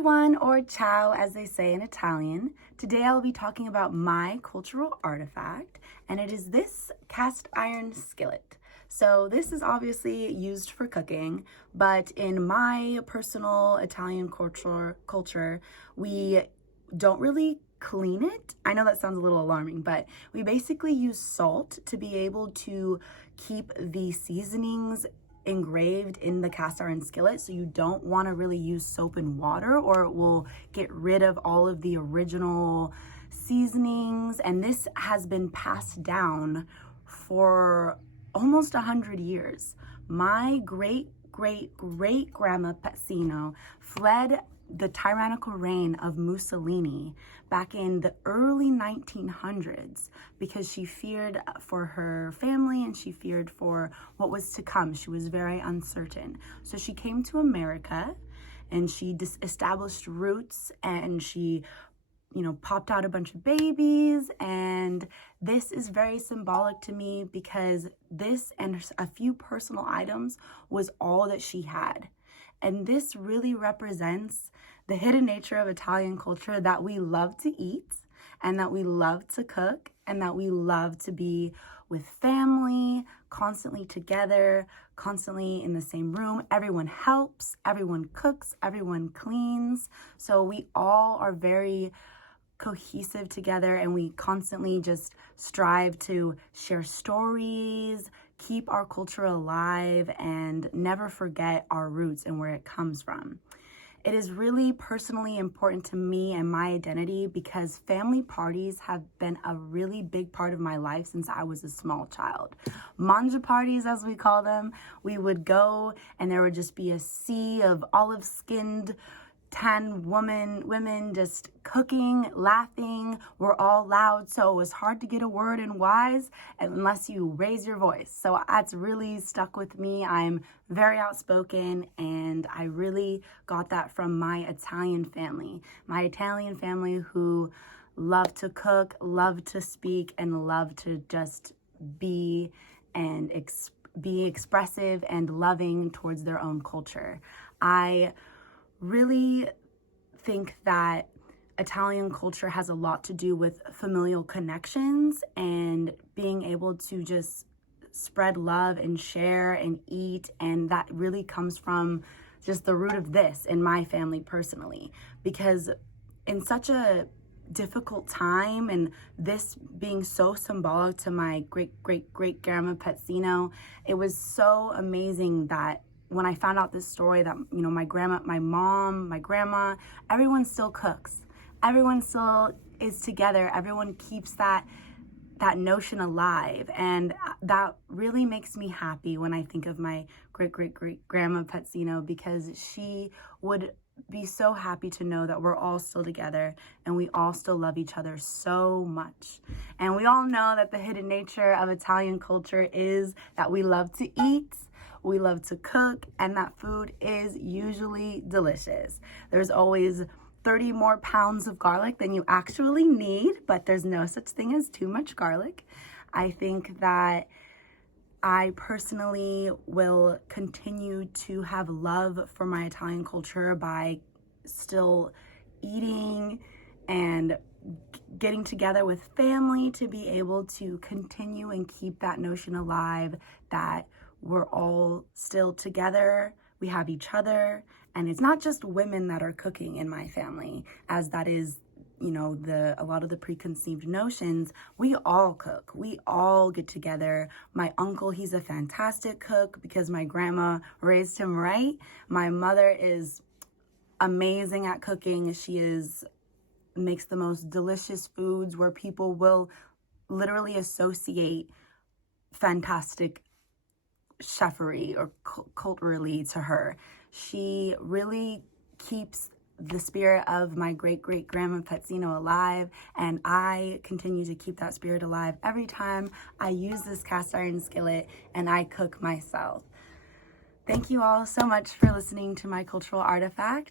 everyone, or ciao as they say in Italian. Today I'll be talking about my cultural artifact, and it is this cast iron skillet. So this is obviously used for cooking, but in my personal Italian culture, we don't really clean it. I know that sounds a little alarming, but we basically use salt to be able to keep the seasonings engraved in the cast iron skillet. So you don't want to really use soap and water, or it will get rid of all of the original seasonings. And this has been passed down for almost 100 years. My great grandma Pezzino fled the tyrannical reign of Mussolini back in the early 1900s because she feared for her family and she feared for what was to come. She was very uncertain. So she came to America and she established roots, and she popped out a bunch of babies. And this is very symbolic to me because this and a few personal items was all that she had. And this really represents the hidden nature of Italian culture, that we love to eat and that we love to cook and that we love to be with family, constantly together, constantly in the same room. Everyone helps, everyone cooks, everyone cleans. So we all are very cohesive together, and we constantly just strive to share stories, keep our culture alive, and never forget our roots and where it comes from. It is really personally important to me and my identity because family parties have been a really big part of my life since I was a small child. Manja parties, as we call them, we would go and there would just be a sea of olive-skinned tan women just cooking, laughing. We're all loud, so it was hard to get a word in wise unless you raise your voice. So that's really stuck with me. I'm very outspoken, and I really got that from my Italian family. My Italian family who love to cook, love to speak, and love to just be and be expressive and loving towards their own culture. I really think that Italian culture has a lot to do with familial connections and being able to just spread love and share and eat. And that really comes from just the root of this in my family personally, because in such a difficult time, and this being so symbolic to my great grandma Pezzino, it was so amazing that when I found out this story that, my grandma, my mom, my grandma, everyone still cooks. Everyone still is together. Everyone keeps that notion alive. And that really makes me happy when I think of my great grandma Pezzino, because she would be so happy to know that we're all still together and we all still love each other so much. And we all know that the hidden nature of Italian culture is that we love to eat, we love to cook, and that food is usually delicious. There's always 30 more pounds of garlic than you actually need, but there's no such thing as too much garlic. I think that I personally will continue to have love for my Italian culture by still eating and getting together with family to be able to continue and keep that notion alive that we're all still together, we have each other, and it's not just women that are cooking in my family, as that is, a lot of the preconceived notions. We all cook. We all get together. My uncle, he's a fantastic cook because my grandma raised him right. My mother is amazing at cooking. She makes the most delicious foods where people will literally associate fantastic chefery or culturally to her. She really keeps the spirit of my great grandma Pezzino alive, and I continue to keep that spirit alive every time I use this cast iron skillet and I cook myself. Thank you all so much for listening to my cultural artifact.